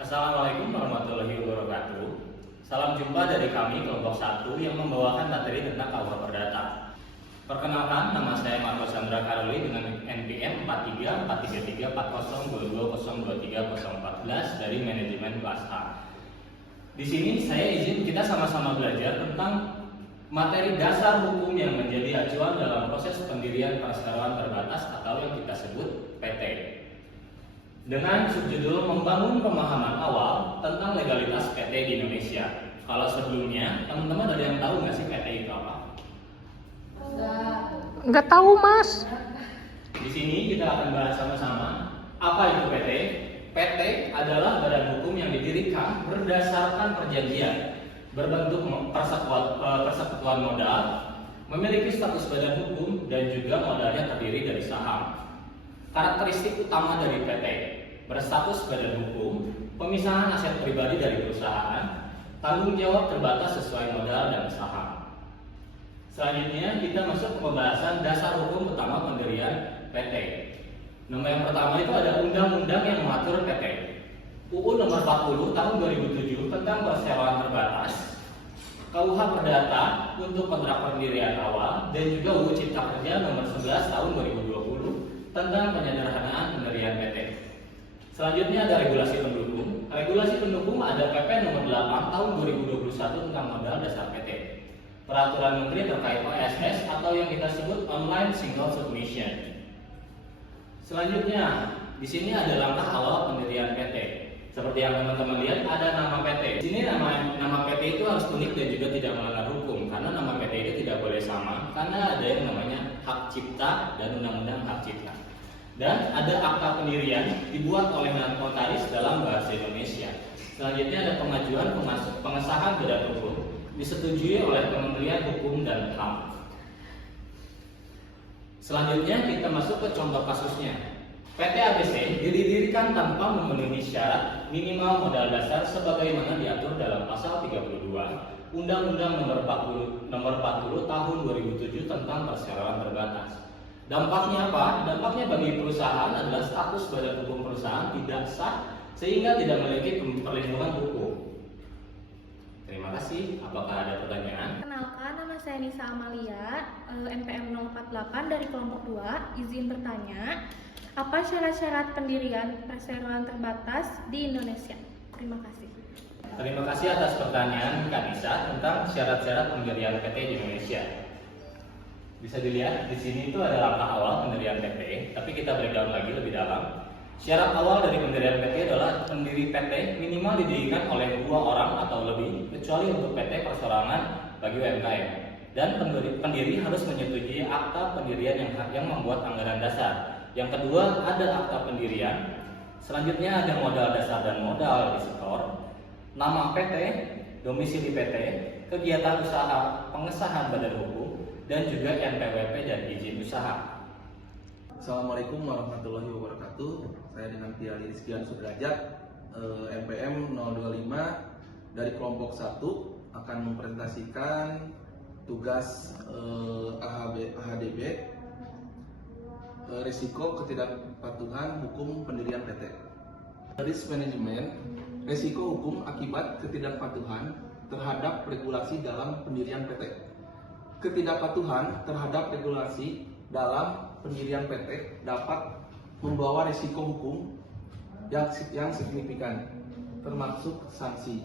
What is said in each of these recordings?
Assalamualaikum warahmatullahi wabarakatuh. Salam jumpa dari kami kelompok 1 yang membawakan materi tentang KUH Perdata. Perkenalkan, nama saya Marco Sandra Karoli dengan NPM 43434022023014 dari manajemen kelas A. Di sini saya izin kita sama-sama belajar tentang materi dasar hukum yang menjadi acuan dalam proses pendirian perseroan terbatas atau yang kita sebut PT. Dengan subjudul membangun pemahaman awal tentang legalitas PT di Indonesia. Kalau sebelumnya, teman-teman ada yang tahu nggak sih PT itu apa? Nggak tahu, Mas. Di sini kita akan bahas sama-sama apa itu PT. PT adalah badan hukum yang didirikan berdasarkan perjanjian, berbentuk persekutuan modal, memiliki status badan hukum dan juga modalnya terdiri dari saham. Karakteristik utama dari PT: berstatus badan hukum, pemisahan aset pribadi dari perusahaan, tanggung jawab terbatas sesuai modal dan saham. Selanjutnya kita masuk ke pembahasan dasar hukum utama pendirian PT. Nomor yang pertama itu ada undang-undang yang mengatur PT. UU nomor 40 tahun 2007 tentang perseroan terbatas, KUH Perdata untuk kontrak pendirian awal, dan juga UU Cipta Kerja nomor 11 tahun 2020 tentang penyederhanaan pendirian PT. Selanjutnya ada regulasi pendukung. Regulasi pendukung ada PP nomor 8 tahun 2021 tentang modal dasar PT. Peraturan Menteri terkait OSS atau yang kita sebut Online Single Submission. Selanjutnya, di sini ada langkah awal pendirian PT. Seperti yang teman-teman lihat, ada nama PT. Di sini nama PT itu harus unik dan juga tidak melanggar hukum, karena nama PT itu tidak boleh sama, karena ada yang namanya hak cipta dan undang-undang hak cipta. Dan ada akta pendirian dibuat oleh notaris dalam bahasa Indonesia. Selanjutnya ada pengajuan pengesahan badan hukum disetujui oleh Kementerian Hukum dan HAM. Selanjutnya kita masuk ke contoh kasusnya. PT ABC didirikan tanpa memenuhi syarat minimal modal dasar sebagaimana diatur dalam pasal 32 Undang-Undang nomor 40 tahun 2007 tentang perseroan terbatas. Dampaknya apa? Dampaknya bagi perusahaan adalah status badan hukum perusahaan tidak sah sehingga tidak memiliki perlindungan hukum. Terima kasih. Apakah ada pertanyaan? Kenalkan, nama saya Nisa Amalia, NPM 048 dari kelompok 2. Izin bertanya, apa syarat-syarat pendirian perseroan terbatas di Indonesia? Terima kasih. Terima kasih atas pertanyaan Kak Nisa tentang syarat-syarat pendirian PT di Indonesia. Bisa dilihat di sini itu ada langkah awal pendirian PT, tapi kita breakdown lagi lebih dalam. Syarat awal dari pendirian PT adalah pendiri PT minimal didirikan oleh 2 orang atau lebih, kecuali untuk PT perseorangan bagi UMKM. Dan pendiri harus menyetujui akta pendirian yang membuat anggaran dasar. Yang kedua, ada akta pendirian. Selanjutnya ada modal dasar dan modal disetor, nama PT, domisili PT, kegiatan usaha, pengesahan badan hukum, dan juga NPWP dan izin usaha. Assalamualaikum warahmatullahi wabarakatuh. Saya dengan Tiali Rizkian Sudrajat, NPM 025 dari kelompok 1 akan mempresentasikan tugas AHDB, risiko ketidakpatuhan hukum pendirian PT. Risk management, risiko hukum akibat ketidakpatuhan terhadap regulasi dalam pendirian PT. Ketidakpatuhan terhadap regulasi dalam pendirian PT dapat membawa risiko hukum yang signifikan, termasuk sanksi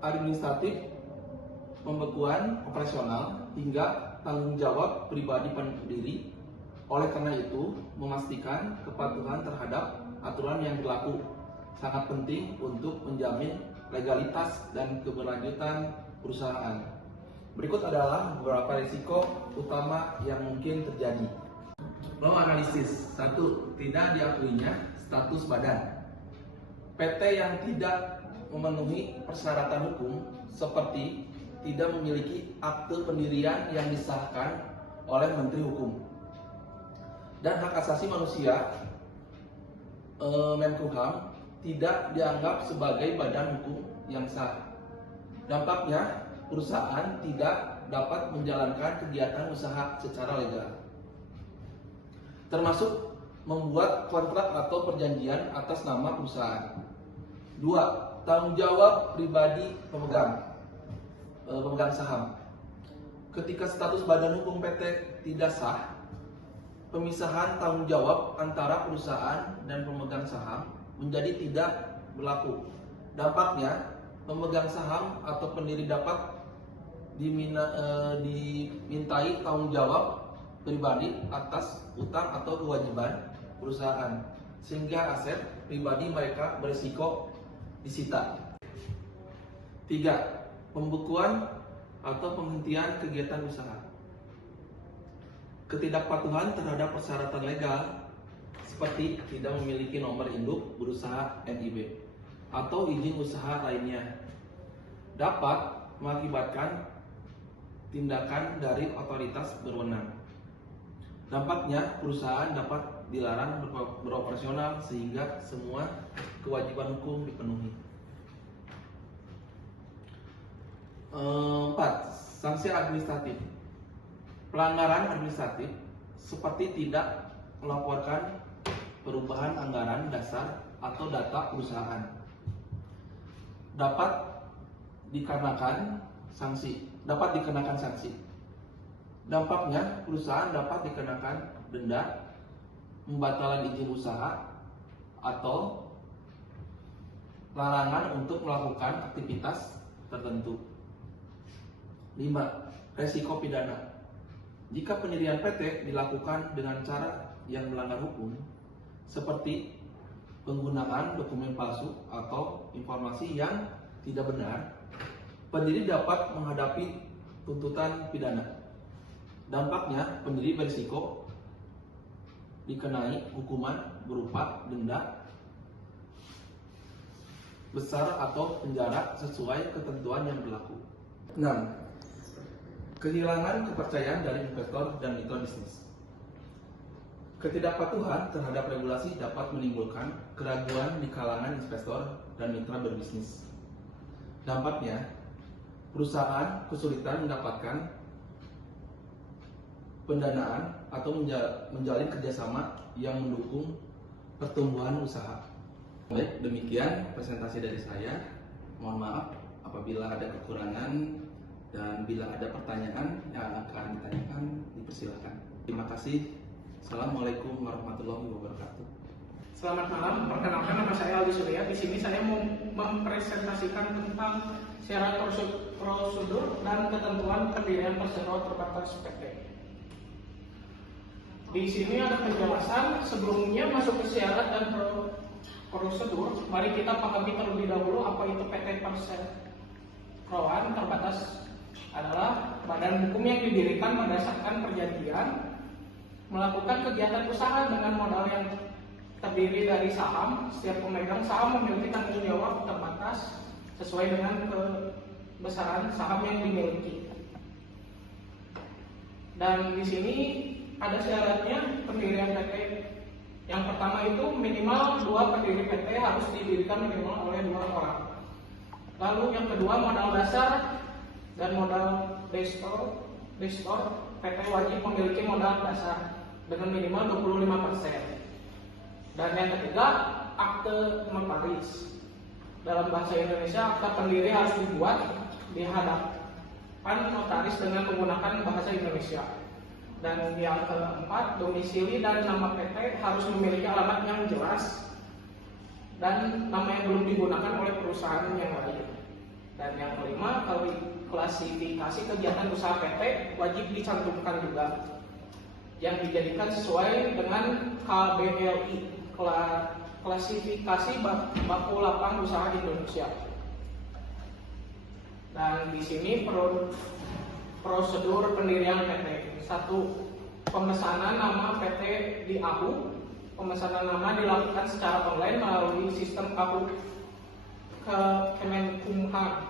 administratif, pembekuan operasional, hingga tanggung jawab pribadi pendiri. Oleh karena itu, memastikan kepatuhan terhadap aturan yang berlaku sangat penting untuk menjamin legalitas dan keberlanjutan perusahaan. Berikut adalah beberapa risiko utama yang mungkin terjadi. Law analisis. 1. Tidak diakuinya status badan. PT yang tidak memenuhi persyaratan hukum seperti tidak memiliki akte pendirian yang disahkan oleh Menteri Hukum dan Hak Asasi Manusia Menkumham tidak dianggap sebagai badan hukum yang sah. Dampaknya, perusahaan tidak dapat menjalankan kegiatan usaha secara legal, termasuk membuat kontrak atau perjanjian atas nama perusahaan. 2. Tanggung jawab pribadi pemegang saham. Ketika status badan hukum PT tidak sah, pemisahan tanggung jawab antara perusahaan dan pemegang saham menjadi tidak berlaku. Dampaknya, pemegang saham atau pendiri dapat dimintai tanggung jawab pribadi atas utang atau kewajiban perusahaan, sehingga aset pribadi mereka berisiko disita. 3. Pembekuan atau penghentian kegiatan usaha. Ketidakpatuhan terhadap persyaratan legal seperti tidak memiliki nomor induk berusaha NIB atau izin usaha lainnya dapat mengakibatkan tindakan dari otoritas berwenang. Dampaknya, perusahaan dapat dilarang beroperasional sehingga semua kewajiban hukum dipenuhi. 4. Sanksi administratif. Pelanggaran administratif seperti tidak melaporkan perubahan anggaran dasar atau data perusahaan dapat dikenakan sanksi. Dampaknya, perusahaan dapat dikenakan denda, pembatalan izin usaha, atau larangan untuk melakukan aktivitas tertentu. 5. Resiko pidana. Jika pendirian PT dilakukan dengan cara yang melanggar hukum, seperti penggunaan dokumen palsu atau informasi yang tidak benar, pendiri dapat menghadapi tuntutan pidana. Dampaknya, pendiri berisiko dikenai hukuman berupa denda besar atau penjara sesuai ketentuan yang berlaku. 6. Kehilangan kepercayaan dari investor dan mitra bisnis. Ketidakpatuhan terhadap regulasi dapat menimbulkan keraguan di kalangan investor dan mitra berbisnis. Dampaknya, perusahaan kesulitan mendapatkan pendanaan atau menjalin kerjasama yang mendukung pertumbuhan usaha. Baik, demikian presentasi dari saya. Mohon maaf apabila ada kekurangan, dan bila ada pertanyaan yang akan ditanyakan, dipersilakan. Terima kasih. Assalamualaikum warahmatullahi wabarakatuh. Selamat malam, perkenalkan nama saya Aldi Surya. Di sini saya mau mempresentasikan tentang syarat prosedur dan ketentuan pendirian perseroan terbatas PT. Di sini ada penjelasan. Sebelumnya masuk ke syarat dan prosedur, mari kita pahami terlebih dahulu apa itu PT Perseroan Terbatas. Adalah badan hukum yang didirikan berdasarkan perjanjian melakukan kegiatan usaha dengan modal yang terdiri dari saham. Setiap pemegang saham memiliki tanggung jawab terbatas sesuai dengan kebesaran saham yang dimiliki. Dan di sini ada syaratnya pendirian PT. Yang pertama itu minimal 2 pendiri PT harus didirikan minimal oleh 2 orang. Lalu yang kedua, modal dasar dan modal destor PT wajib memiliki modal dasar dengan minimal 25%. Dan yang ketiga, akte notaris. Dalam bahasa Indonesia, akte pendiri harus dibuat di hadapan notaris dengan menggunakan bahasa Indonesia. Dan yang keempat, domisili dan nama PT harus memiliki alamat yang jelas dan nama yang belum digunakan oleh perusahaan yang lain. Dan yang kelima, klasifikasi kegiatan usaha PT wajib dicantumkan juga yang dijadikan sesuai dengan KBLI, klasifikasi baku lapang usaha Indonesia. Dan di sini prosedur pendirian PT. 1. Pemesanan nama PT di AHU. Pemesanan nama dilakukan secara online melalui sistem AHU ke Kemenkumham.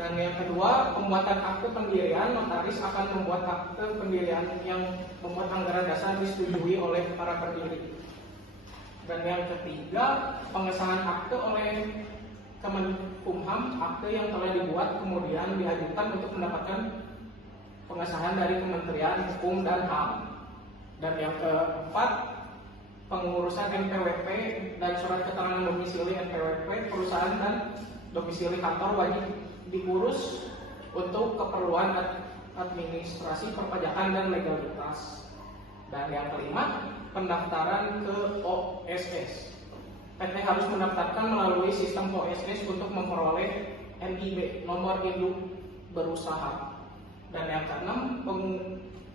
Dan yang kedua, pembuatan akte pendirian, notaris akan membuat akte pendirian yang membuat anggaran dasar disetujui oleh para pendiri. Dan yang ketiga, pengesahan akte oleh Kemenkumham, akte yang telah dibuat kemudian diajukan untuk mendapatkan pengesahan dari Kementerian Hukum dan HAM. Dan yang keempat, pengurusan NPWP dan surat keterangan domisili NPWP perusahaan dan domisili kantor wajib diurus untuk keperluan administrasi perpajakan dan legalitas. Dan yang kelima, pendaftaran ke OSS. PT harus mendaftarkan melalui sistem OSS untuk memperoleh NIB, nomor induk berusaha. Dan yang keenam,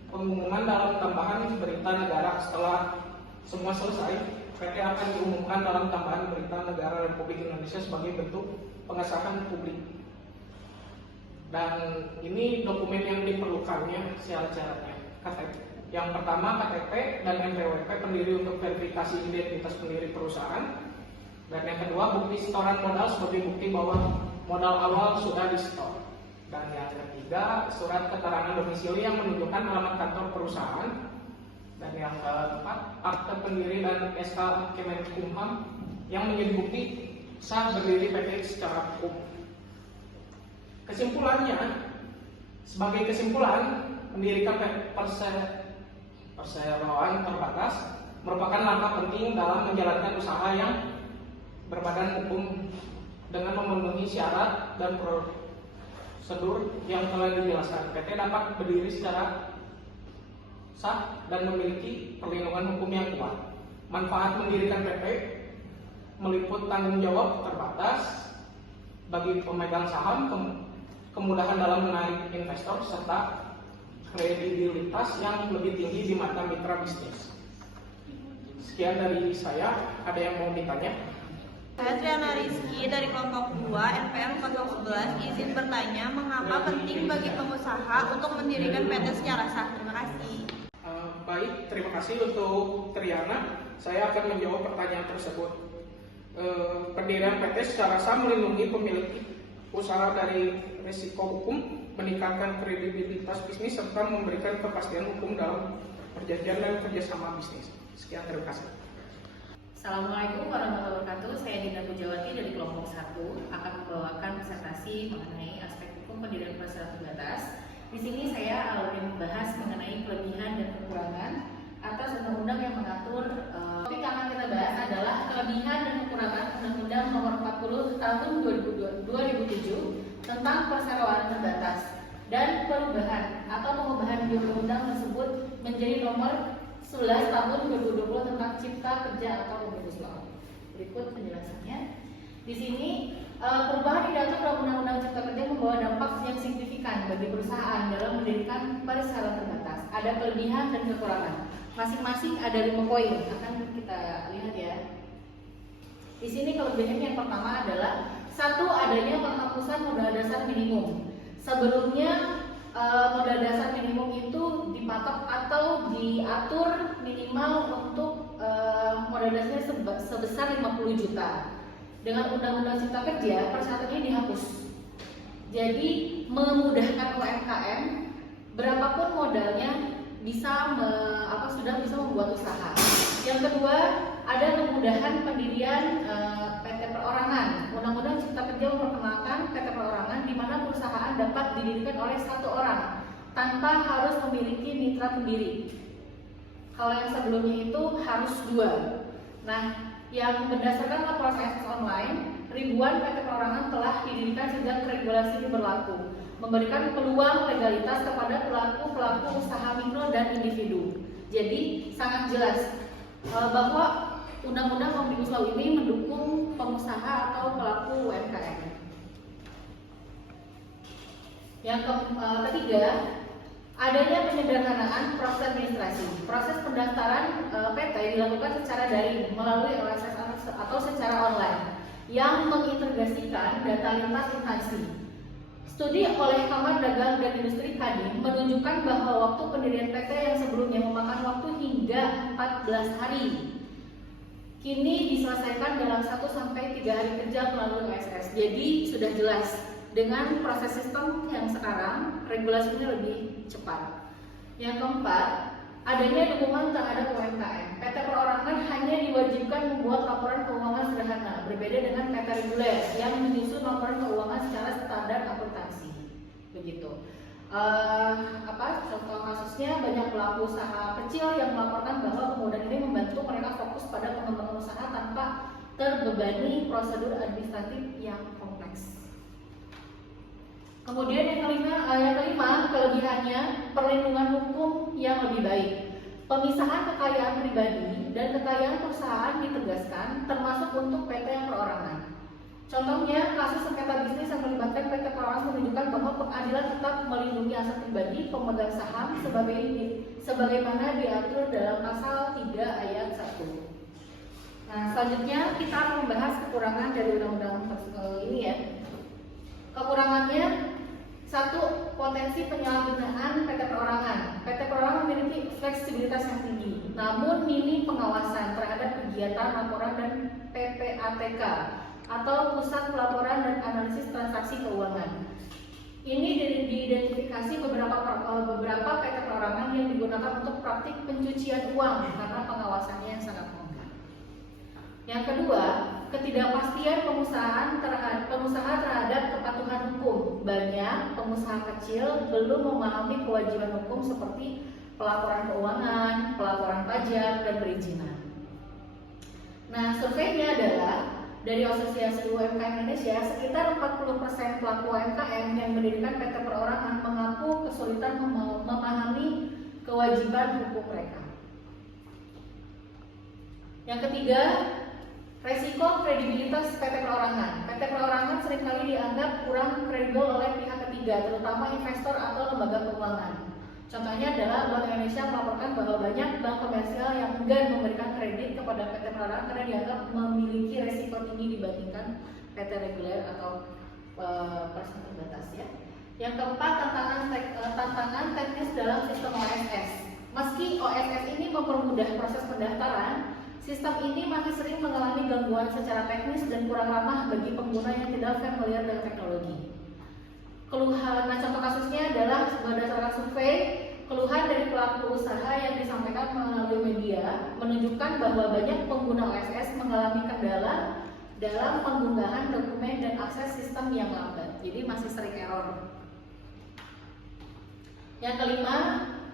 pengumuman dalam tambahan berita negara. Setelah semua selesai, PT akan diumumkan dalam tambahan berita negara Republik Indonesia sebagai bentuk pengesahan publik. Dan ini dokumen yang diperlukannya syarat-syaratnya. KTP. Yang pertama KTP dan NPWP pendiri untuk verifikasi identitas pendiri perusahaan. Dan yang kedua bukti setoran modal sebagai bukti bahwa modal awal sudah disetor. Dan yang ketiga surat keterangan domisili yang menunjukkan alamat kantor perusahaan. Dan yang keempat akte pendiri dan SK Kemenkumham yang menjadi bukti sah berdiri PT secara hukum. Kesimpulannya, sebagai kesimpulan, mendirikan perseroan terbatas merupakan langkah penting dalam menjalankan usaha yang berbadan hukum dengan memenuhi syarat dan prosedur yang telah dijelaskan. PT dapat berdiri secara sah dan memiliki perlindungan hukum yang kuat. Manfaat mendirikan PT meliput tanggung jawab terbatas bagi pemegang saham, kemudahan dalam menarik investor, serta kredibilitas yang lebih tinggi di mata mitra bisnis. Sekian dari saya. Ada yang mau ditanya? Saya Triana Rizky dari kelompok 2 NPM 011 izin bertanya mengapa penting bagi pengusaha untuk mendirikan PT secara sah. Terima kasih. Baik, terima kasih untuk Triana. Saya akan menjawab pertanyaan tersebut. Pendirian PT secara sah melindungi pemilik usaha dari risiko hukum, meningkatkan kredibilitas bisnis, serta memberikan kepastian hukum dalam perjanjian dan kerjasama bisnis. Sekian, terima kasih. Assalamualaikum warahmatullahi wabarakatuh. Saya Dinda Pujawati dari kelompok 1 akan membawakan presentasi mengenai aspek hukum pendirian perseroan terbatas. Di sini saya akan membahas mengenai kelebihan dan kekurangan atas undang-undang yang mengatur. Topik yang akan kita bahas adalah kelebihan dan kekurangan Undang-Undang Nomor 40 Tahun 2007 tentang perseroan terbatas dan perubahan atau pengubahan di undang-undang tersebut menjadi Nomor 11 Tahun 2020 tentang Cipta Kerja atau Omnibus Law. Berikut penjelasannya. Di sini perubahan diatur dalam Undang-Undang Cipta Kerja membawa dampak yang signifikan bagi perusahaan dalam mendirikan perseroan terbatas. Ada kelebihan dan kekurangan. Masing-masing ada 5 poin. Akan kita lihat ya. Di sini kelebihan yang pertama adalah satu, adanya penghapusan modal dasar minimum. Sebelumnya modal dasar minimum itu dipatok atau diatur minimal untuk modal dasarnya sebesar 50 juta. Dengan Undang-Undang Cipta Kerja persyaratannya dihapus. Jadi memudahkan UMKM berapapun modalnya sudah bisa membuat usaha. Yang kedua, ada kemudahan pendirian PT perorangan. Undang-Undang Cipta Kerja memperkenalkan PT perorangan di mana perusahaan dapat didirikan oleh 1 orang tanpa harus memiliki mitra pendiri. Kalau yang sebelumnya itu harus 2. Nah, yang berdasarkan laporan ASS online, ribuan PT perorangan telah didirikan sejak regulasi ini berlaku, memberikan peluang legalitas kepada pelaku-pelaku usaha mikro dan individu. Jadi sangat jelas bahwa Undang-Undang Omnibus Law ini mendukung pengusaha atau pelaku UMKM. Yang ketiga, adanya penyederhanaan proses administrasi. Proses pendaftaran PT dilakukan secara daring melalui OSS atau secara online yang mengintegrasikan data lintas instansi. Studi oleh Kamar Dagang dan Industri Kadin menunjukkan bahwa waktu pendirian PT yang sebelumnya memakan waktu hingga 14 hari kini diselesaikan dalam 1-3 hari kerja melalui OSS. Jadi sudah jelas dengan proses sistem yang sekarang regulasinya lebih cepat. Yang keempat, adanya dukungan terhadap UMKM. PT perorangan hanya diwajibkan membuat laporan keuangan sederhana, berbeda dengan PT reguler yang menyusun laporan keuangan secara standar akuntansi. Begitu. Contoh kasusnya banyak pelaku usaha kecil yang melaporkan bahwa kemudahan ini membantu mereka fokus pada pengembangan usaha tanpa terbebani prosedur administratif yang kompleks. Kemudian yang kelima kelebihannya perlindungan hukum yang lebih baik. Pemisahan kekayaan pribadi dan kekayaan perusahaan ditegaskan, termasuk untuk PT yang perorangan. Contohnya, kasus sengketa bisnis yang melibatkan PT perorangan menunjukkan bahwa pengadilan tetap melindungi aset pribadi pemegang saham sebagaimana diatur dalam pasal 3 ayat 1. Nah, selanjutnya kita akan membahas kekurangan dari undang-undang ini ya. Kekurangannya, 1. Potensi penyalahgunaan PT perorangan. PT perorangan memiliki fleksibilitas yang tinggi, namun minim pengawasan terhadap kegiatan laporan dan PPATK atau Pusat Pelaporan dan Analisis Transaksi Keuangan. Ini diidentifikasi beberapa PT perorangan yang digunakan untuk praktik pencucian uang karena pengawasannya yang sangat lemah. Yang kedua, ketidakpastian pengusaha terhadap kepatuhan hukum. Banyak pengusaha kecil belum memahami kewajiban hukum seperti pelaporan keuangan, pelaporan pajak, dan perizinan. Nah, surveinya adalah dari Asosiasi UMKM Indonesia, sekitar 40% pelaku UMKM yang mendirikan PT perorangan mengaku kesulitan memahami kewajiban hukum mereka. Yang ketiga, resiko kredibilitas PT perorangan. PT perorangan seringkali dianggap kurang kredibel oleh pihak ketiga, terutama investor atau lembaga keuangan. Contohnya adalah Bank Indonesia melaporkan bahwa banyak bank komersial yang enggan memberikan kredit kepada PT perorangan karena dianggap memiliki resiko tinggi dibandingkan PT reguler atau perusahaan terbatas ya. Yang keempat, tantangan teknis dalam sistem OSS. Meski OSS ini mempermudah proses pendaftaran, sistem ini masih sering mengalami gangguan secara teknis dan kurang ramah bagi pengguna yang tidak familiar dengan teknologi. Keluhan, contoh kasusnya adalah berdasarkan survei, keluhan dari pelaku usaha yang disampaikan melalui media menunjukkan bahwa banyak pengguna OSS mengalami kendala dalam pengunggahan dokumen dan akses sistem yang lambat, jadi masih sering error. Yang kelima,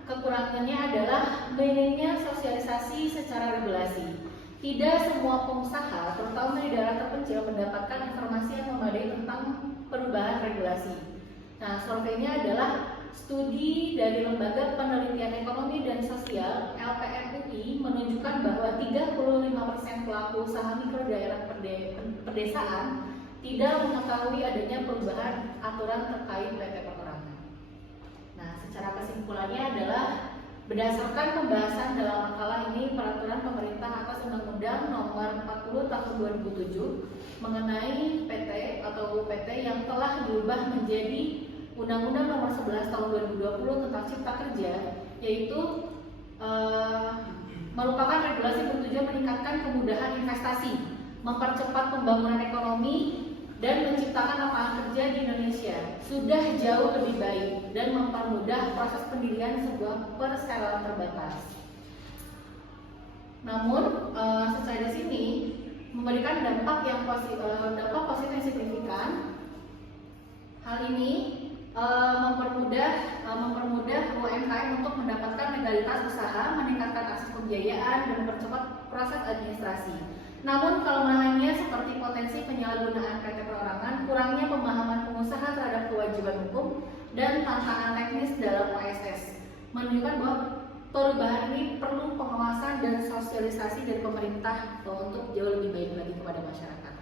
kekurangannya adalah minimnya sosialisasi secara regulasi. Tidak semua pengusaha, terutama di daerah terpencil, mendapatkan informasi yang memadai tentang perubahan regulasi. Nah, surveinya adalah studi dari Lembaga Penelitian Ekonomi dan Sosial (LPMUI) menunjukkan bahwa 35% pelaku usaha mikro daerah pedesaan tidak mengetahui adanya perubahan aturan terkait PT perorangan. Nah, secara kesimpulannya adalah berdasarkan pembahasan dalam makalah ini, peraturan pemerintah atas Undang-Undang Nomor 40 Tahun 2007 mengenai PT atau UPT yang telah diubah menjadi Undang-Undang Nomor 11 Tahun 2020 tentang Cipta Kerja, yaitu merupakan regulasi bertujuan meningkatkan kemudahan investasi, mempercepat pembangunan ekonomi, dan menciptakan lapangan kerja di Indonesia. Sudah jauh lebih baik dan mempermudah proses pendirian sebuah perseroan terbatas. Namun, sesuai di sini memberikan dampak positif yang signifikan. Hal ini mempermudah UMKM untuk mendapatkan legalitas usaha, meningkatkan akses pembiayaan, dan mempercepat proses administrasi. Namun kelemahannya seperti potensi penyalahgunaan PT perorangan, kurangnya pemahaman pengusaha terhadap kewajiban hukum, dan tantangan teknis dalam OSS menunjukkan bahwa perubahan ini perlu pengawasan dan sosialisasi dari pemerintah untuk jauh lebih baik lagi kepada masyarakat.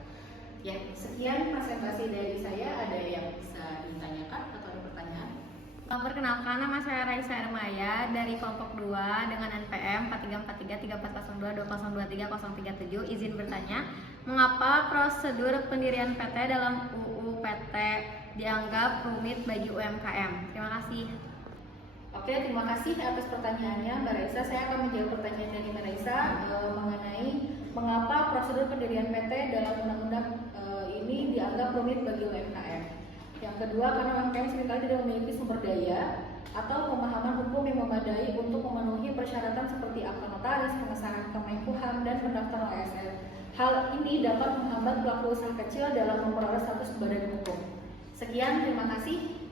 Ya, sekian presentasi dari saya. Ada yang bisa ditanyakan atau ada pertanyaan? Perkenalkan, nama saya Raisa Ermaya dari kelompok 2 dengan NPM 4343 3402 2023 037. Izin bertanya, mengapa prosedur pendirian PT dalam UU PT dianggap rumit bagi UMKM? Terima kasih. Oke, terima kasih atas pertanyaannya Mbak Raisa. Saya akan menjawab pertanyaan dari Mbak Raisa mengenai mengapa prosedur pendirian PT dalam undang-undang ini dianggap rumit bagi UMKM. Yang kedua, karena UMKM seringkali tidak memiliki sumber daya atau pemahaman hukum yang memadai untuk memenuhi persyaratan seperti akta notaris, pengesahan Kemenkumham, dan pendaftaran OSN. Hal ini dapat menghambat pelaku usaha kecil dalam memperoleh status badan hukum. Sekian, terima kasih.